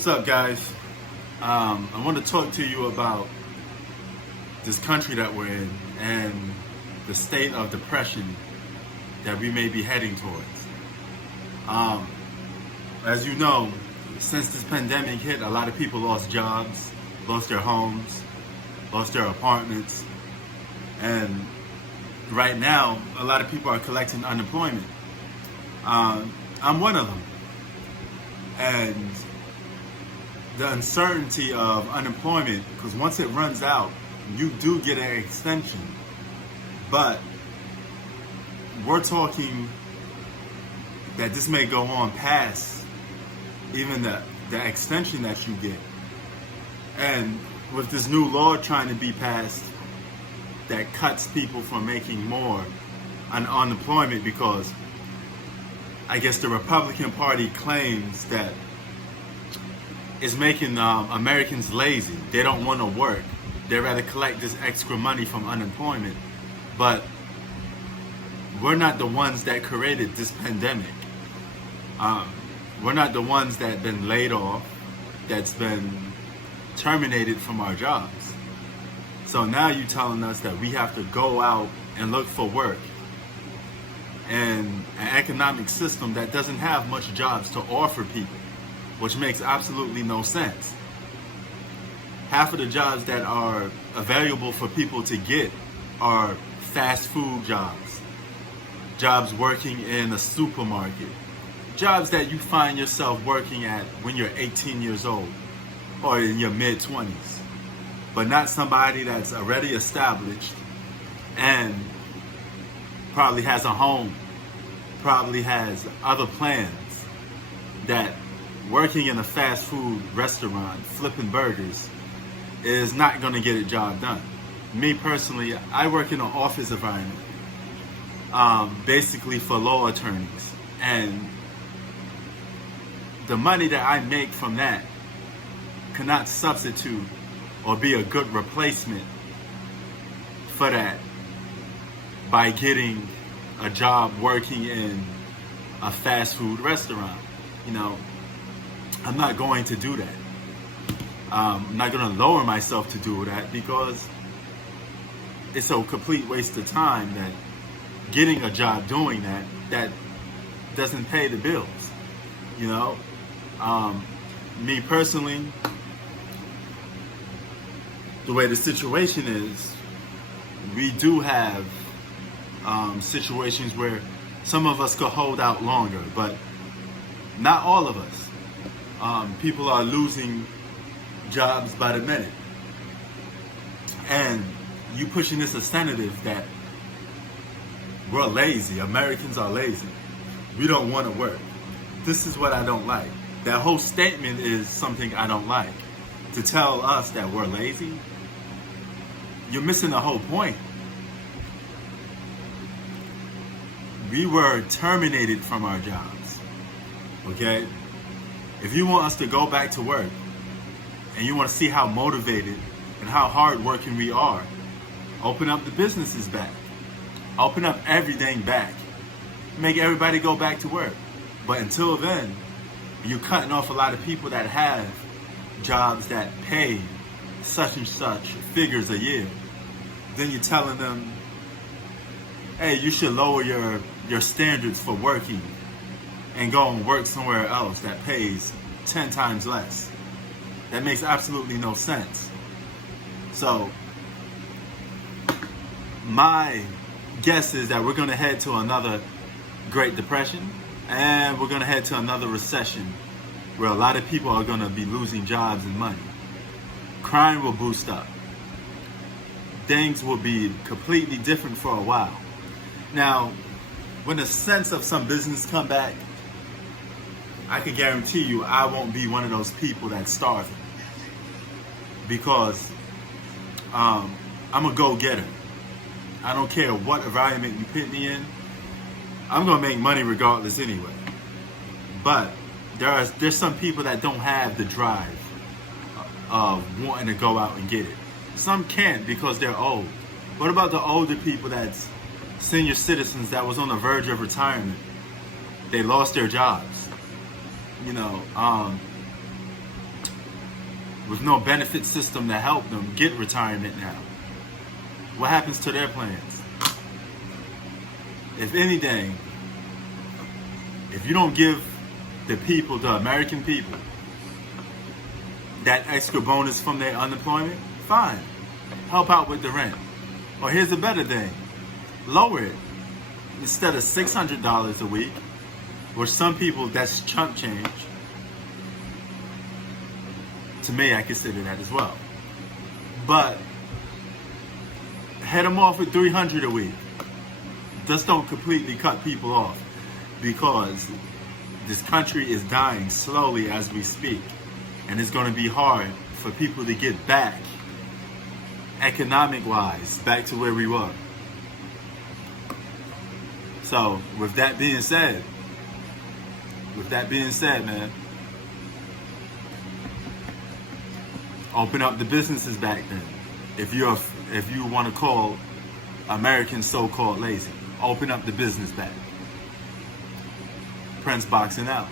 What's up, guys? I want to talk to you about this country that we're in and the state of depression that we may be heading towards. As you know, since this pandemic hit, a lot of people lost jobs, lost their homes, lost their apartments, and right now, a lot of people are collecting unemployment. I'm one of them. And the uncertainty of unemployment, because once it runs out, you do get an extension. But we're talking that this may go on past even the extension that you get. And with this new law trying to be passed that cuts people from making more on unemployment, because I guess the Republican Party claims that it's making Americans lazy. They don't want to work. They'd rather collect this extra money from unemployment. But we're not the ones that created this pandemic. We're not the ones that been laid off, that's been terminated from our jobs. So now you're telling us that we have to go out and look for work in an economic system that doesn't have much jobs to offer people, which makes absolutely no sense. Half of the jobs that are available for people to get are fast food jobs, jobs working in a supermarket, jobs that you find yourself working at when you're 18 years old or in your mid-20s, but not somebody that's already established and probably has a home, probably has other plans, that working in a fast food restaurant, flipping burgers, is not going to get a job done. Me personally, I work in an office environment, basically for law attorneys. And the money that I make from that cannot substitute or be a good replacement for that by getting a job working in a fast food restaurant. You know, I'm not going to do that. I'm not going to lower myself to do that, because it's a complete waste of time that getting a job doing that doesn't pay the bills. You know, me personally, the way the situation is, we do have situations where some of us could hold out longer, but not all of us. People are losing jobs by the minute. And you pushing this incentive that we're lazy, Americans are lazy, we don't want to work. This is what I don't like. That whole statement is something I don't like. To tell us that we're lazy, you're missing the whole point. We were terminated from our jobs, okay? If you want us to go back to work, and you want to see how motivated and how hardworking we are, open up the businesses back. Open up everything back. Make everybody go back to work. But until then, you're cutting off a lot of people that have jobs that pay such and such figures a year. Then you're telling them, hey, you should lower your standards for working and go and work somewhere else that pays 10 times less. That makes absolutely no sense. So my guess is that we're going to head to another Great Depression, and we're going to head to another recession where a lot of people are going to be losing jobs and money. Crime will boost up. Things will be completely different for a while. Now, when the sense of some business come back, I can guarantee you I won't be one of those people that's starving, because I'm a go-getter. I don't care what environment you put me in. I'm gonna make money regardless anyway. But there's some people that don't have the drive of wanting to go out and get it. Some can't because they're old. What about the older people that's senior citizens that was on the verge of retirement? They lost their jobs. You know, with no benefit system to help them get retirement now. What happens to their plans? If anything, if you don't give the people, the American people, that extra bonus from their unemployment, fine. Help out with the rent. Or here's a better thing. Lower it. Instead of $600 a week, or some people that's chump change, to me, I consider that as well. But head them off with $300 a week. Just don't completely cut people off, because this country is dying slowly as we speak, and it's going to be hard for people to get back, economic-wise, back to where we were. So, with that being said, man, open up the businesses back then. If you want to call Americans so-called lazy, open up the business back. Prince boxing out.